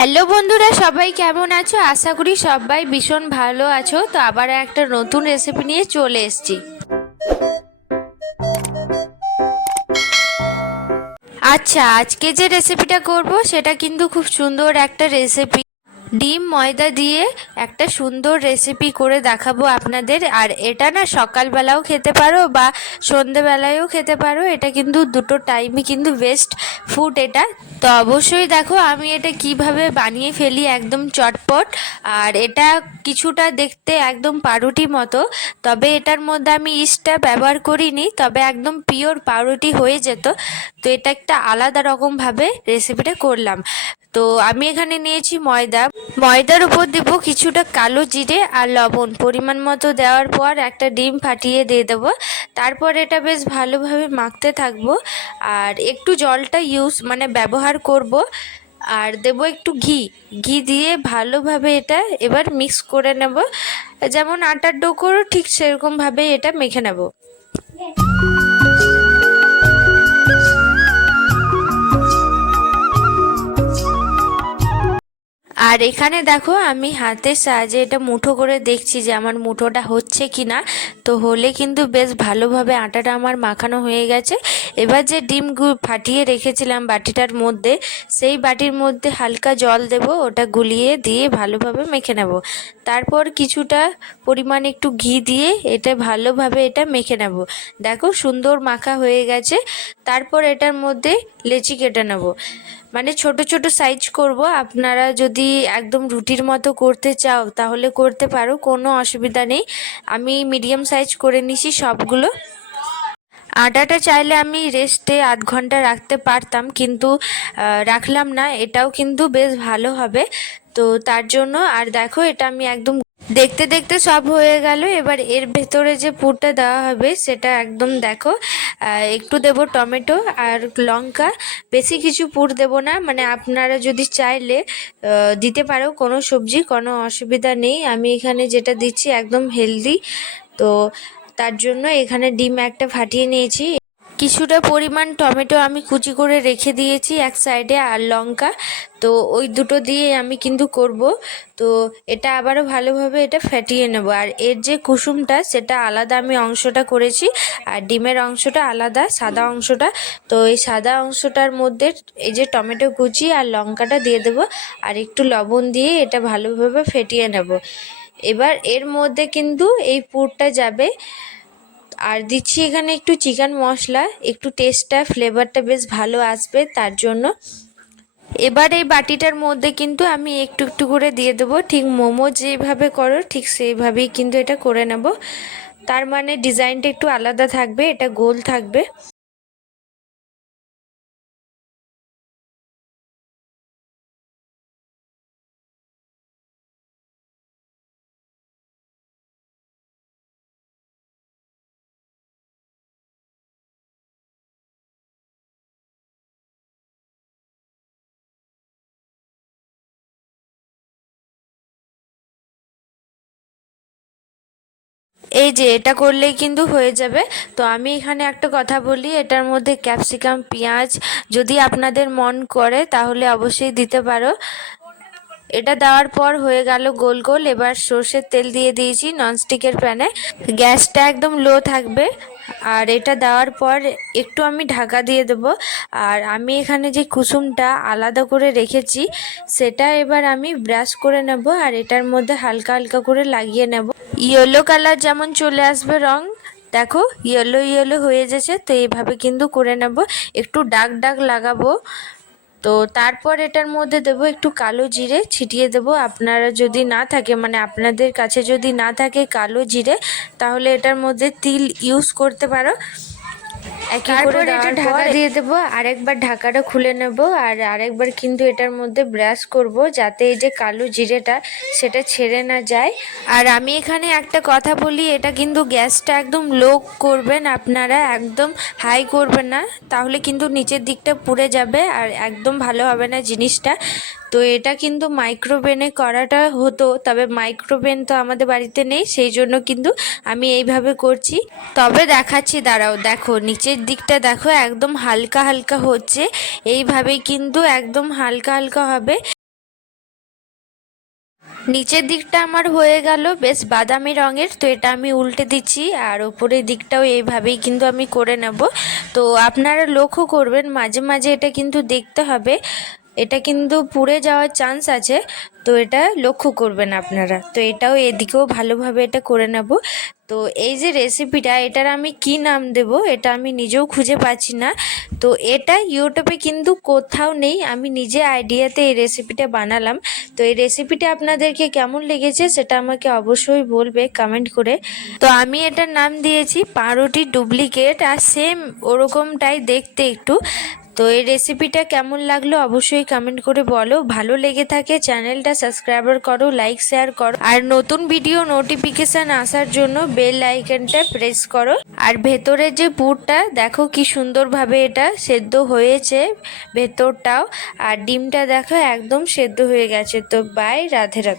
Hello বন্ধুরা, সবাই কেমন আছো? আশা করি সবাই ভীষণ ভালো আছো। তো আবার একটা নতুন রেসিপি নিয়ে চলে এসেছি। আচ্ছা, আজকে যে রেসিপিটা করব সেটা কিন্তু খুব সুন্দর একটা রেসিপি। ডিম ময়দা দিয়ে একটা সুন্দর রেসিপি করে দেখাবো আপনাদের। আর এটা না সকালবেলাও খেতে পারো বা সন্ধেবেলায়ও খেতে পারো। এটা কিন্তু দুটো টাইমই কিন্তু বেস্ট ফুড এটা। তো অবশ্যই দেখো আমি এটা কিভাবে বানিয়ে ফেলি, একদম চটপট। আর এটা কিছুটা দেখতে একদম পাউরুটি মতো, তবে এটার মধ্যে আমি ইস্টটা ব্যবহার করিনি, তবে একদম পিওর পাউরুটি হয়ে যেত। তো এটা একটা আলাদা রকমভাবে রেসিপিটা করলাম। তো আমি এখানে নিয়েছি ময়দার উপর দেবো কিছুটা কালো জিরে আর লবণ পরিমাণ মতো দেওয়ার পর একটা ডিম ফাটিয়ে দিয়ে দেবো। তারপর এটা বেশ ভালোভাবে মাখতে থাকবো। আর একটু জলটা ব্যবহার করব। আর দেবো একটু ঘি। ঘি দিয়ে ভালোভাবে এটা এবার মিক্স করে নেব, যেমন আটার ডো করো ঠিক সেরকমভাবে এটা মেখে নেব। আর এখানে দেখো আমি হাতের সাহায্যে এটা মুঠো করে দেখছি যে আমার মুঠোটা হচ্ছে কি না। তো হলে কিন্তু বেশ ভালোভাবে আটাটা আমার মাখানো হয়ে গেছে। এবার যে ডিম ফাটিয়ে রেখেছিলাম বাটিটার মধ্যে, সেই বাটির মধ্যে হালকা জল দেব, ওটা গুলিয়ে দিয়ে ভালোভাবে মেখে নেব। তারপর কিছুটা পরিমাণ একটু ঘি দিয়ে এটা ভালোভাবে এটা মেখে নেব। দেখো সুন্দর মাখা হয়ে গেছে। তারপর এটার মধ্যে লেচি কেটে নেব, মানে ছোট ছোট সাইজ করব। আপনারা যদি একদম রুটির মতো করতে চাও তাহলে করতে পারো, কোনো অসুবিধা নেই। আমি মিডিয়াম সাইজ করে নিছি সবগুলো। আটাটা চাইলে আমি রেস্টে আধ ঘন্টা রাখতে পারতাম, কিন্তু রাখলাম না। এটাও কিন্তু বেশ ভালো হবে। তো তার জন্য আর দেখো এটা আমি একদম দেখতে দেখতে সব হয়ে গেল। এবার এর ভেতরে যে পুরটা দেওয়া হবে সেটা একদম দেখো, একটু দেব টমেটো আর লঙ্কা, বেশি কিছু পুর দেব না। মানে আপনারা যদি চাইলে দিতে পারো কোনো সবজি, কোনো অসুবিধা নেই। আমি এখানে যেটা দিচ্ছি একদম হেলদি। তো তার জন্য এখানে ডিম একটা ফাটিয়ে নিয়েছি, কিছুটা পরিমাণ টমেটো আমি কুচি করে রেখে দিয়েছি এক সাইডে, আর লঙ্কা। তো ওই দুটো দিয়ে আমি কিন্তু করব। তো এটা আবারও ভালোভাবে এটা ফাটিয়ে নেব। আর এর যে কুসুমটা সেটা আলাদা আমি অংশটা করেছি, আর ডিমের অংশটা আলাদা, সাদা অংশটা। তো এই সাদা অংশটার মধ্যে এই যে টমেটো কুচি আর লঙ্কাটা দিয়ে দেব, আর একটু লবণ দিয়ে এটা ভালোভাবে ফেটিয়ে নেব। এবার এর মধ্যে কিন্তু এই পুরটা যাবে। আর দিচ্ছি এখানে একটু চিকেন মশলা, একটু টেস্টটা ফ্লেভারটা বেশ ভালো আসবে তার জন্য। এবার এই বাটিটার মধ্যে কিন্তু আমি একটু একটু করে দিয়ে দেবো, ঠিক মোমো যেভাবে করো ঠিক সেইভাবেই কিন্তু এটা করে নেব। তার মানে ডিজাইনটা একটু আলাদা থাকবে, এটা গোল থাকবে। এই যে এটা করলেই কিন্তু হয়ে যাবে। তো আমি এখানে একটা কথা বলি, এটার মধ্যে ক্যাপসিকাম পেঁয়াজ যদি আপনাদের মন করে তাহলে অবশ্যই দিতে পারো। এটা দেওয়ার পর হয়ে গেল গোল গোল। এবার সর্ষের তেল দিয়ে দিয়েছি ননস্টিকের প্যানে, গ্যাসটা একদম লো থাকবে। আর এটা দেওয়ার পর একটু আমি ঢাকা দিয়ে দেবো। আর আমি এখানে যে কুসুমটা আলাদা করে রেখেছি সেটা এবার আমি ব্রাশ করে নেব, আর এটার মধ্যে হালকা হালকা করে লাগিয়ে নেব। ইয়েলো কালার যেমন চলে আসবে রং, দেখো ইয়েলো ইয়েলো হয়ে যাচ্ছে। তো এইভাবে কিন্তু করে নেব, একটু দাগ দাগ লাগাবো। তো তারপর এটার মধ্যে দেবো একটু কালো জিরে ছিটিয়ে দেবো। আপনারা যদি না থাকে, মানে আপনাদের কাছে যদি না থাকে কালো জিরে, তাহলে এটার মধ্যে তিল ইউজ করতে পারো। তারপর এটা ঢাকা দিয়ে দেবো, আরেকবার ঢাকাটা খুলে নেব। আর আরেকবার কিন্তু এটার মধ্যে ব্রাশ করব, যাতে এই যে কালো জিরেটা সেটা ছেড়ে না যায়। আর আমি এখানে একটা কথা বলি, এটা কিন্তু গ্যাসটা একদম লো করবেন আপনারা, একদম হাই করবেন না, তাহলে কিন্তু নিচের দিকটা পুড়ে যাবে আর একদম ভালো হবে না জিনিসটা। তো এটা কিন্তু মাইক্রোওভেনে করাটা হতো, তবে মাইক্রোওভেন তো আমাদের বাড়িতে নেই, সেই জন্য কিন্তু আমি এইভাবে করছি। তবে দেখাচ্ছি, দাঁড়াও, দেখো নিচের দিকটা দেখো একদম হালকা হালকা হচ্ছে। এইভাবেই কিন্তু একদম হালকা হালকা হবে। নিচের দিকটা আমার হয়ে গেল বেশ বাদামি রঙের, তো এটা আমি উল্টে দিচ্ছি আর ওপরের দিকটাও এইভাবেই কিন্তু আমি করে নেব। তো আপনারা লক্ষ্য করবেন মাঝে মাঝে এটা কিন্তু দেখতে হবে, এটা কিন্তু পুড়ে যাওয়ার চান্স আছে, তো এটা লক্ষ্য করবেন আপনারা। তো এটাও এদিকেও ভালোভাবে এটা করে নেব। তো এই যে রেসিপিটা, এটার আমি কি নাম দেব এটা আমি নিজেও খুঁজে পাচ্ছি না। তো এটা ইউটিউবে কিন্তু কোথাও নেই, আমি নিজে আইডিয়াতে এই রেসিপিটা বানালাম। তো এই রেসিপিটা আপনাদেরকে কেমন লেগেছে সেটা আমাকে অবশ্যই বলবে কমেন্ট করে। তো আমি এটার নাম দিয়েছি পাউরুটি ডুপ্লিকেট, আর সেম ওরকমটাই দেখতে একটু। তো এই রেসিপিটা কেমন লাগলো অবশ্যই কমেন্ট করে বলো। ভালো লেগে থাকে চ্যানেলটা সাবস্ক্রাইবার করো, লাইক শেয়ার করো, আর নতুন ভিডিও নোটিফিকেশান আসার জন্য বেল আইকনটা প্রেস করো। আর ভেতরের যে পুরটা দেখো কি সুন্দরভাবে এটা সেদ্ধ হয়েছে ভেতরটাও, আর ডিমটা দেখো একদম সেদ্ধ হয়ে গেছে। তো বাই, রাধে রাধে।